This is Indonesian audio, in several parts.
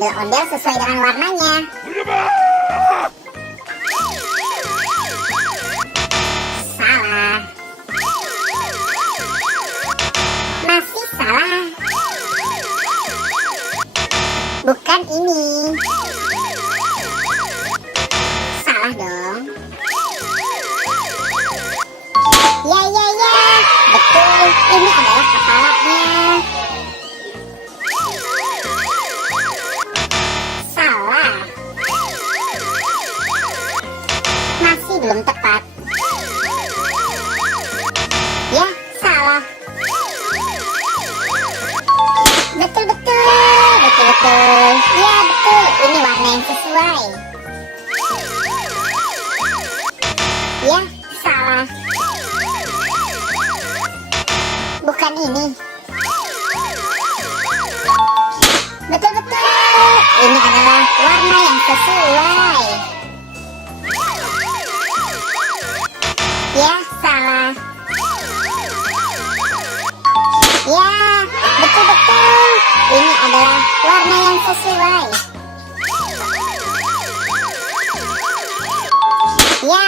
ondel-ondel sesuai dengan warnanya. Salah. Masih salah. Bukan ini. Salah dong. Ya. Betul, ini adalah kepalanya. Salah. Masih belum tepat. Ya, salah. Betul. Ya, betul. Ini warna yang sesuai. Ya, salah. Bukan ini. Betul. Ini adalah warna yang sesuai. Ya, salah. Ya, betul. Ini adalah warna yang sesuai. Ya,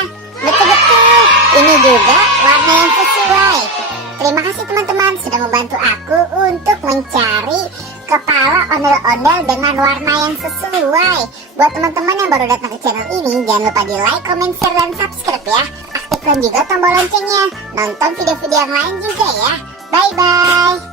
betul. Ini juga warna yang sesuai. Terima kasih teman-teman sudah membantu aku untuk mencari kepala ondel-ondel dengan warna yang sesuai. Buat teman-teman yang baru datang ke channel ini, jangan lupa di like, comment, share, dan subscribe ya. Aktifkan juga tombol loncengnya. Nonton video-video yang lain juga ya. Bye-bye.